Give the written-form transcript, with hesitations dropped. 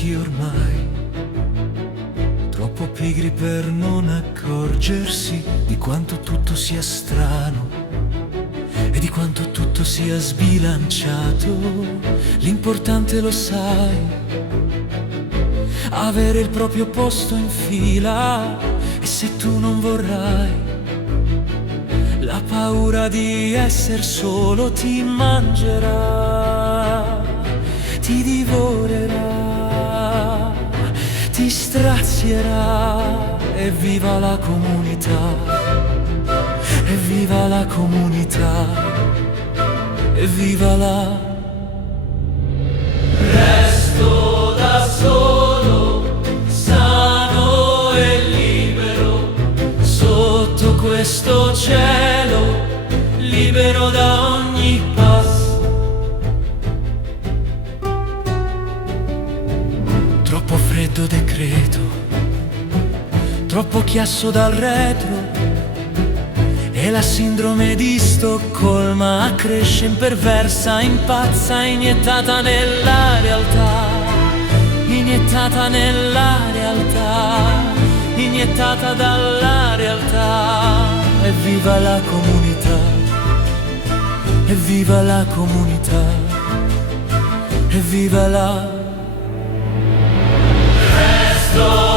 stanchi ormai, troppo pigri per non accorgersi di quanto tutto sia strano e di quanto tutto sia sbilanciato. L'importante lo sai, avere il proprio posto in fila, e se tu non vorrai, la paura di essere solo ti mangerà, ti divorerà, ti strazierà. Evviva la comunità, evviva la comunità, evviva la... Resto da solo, sano e libero, sotto questo cielo, libero da ogni passo. Troppo freddo decreto, troppo chiasso dal retro, e la sindrome di Stoccolma cresce imperversa, impazza, iniettata nella realtà, iniettata nella realtà, iniettata dalla realtà. Evviva la comunità, evviva la comunità, evviva la... Resto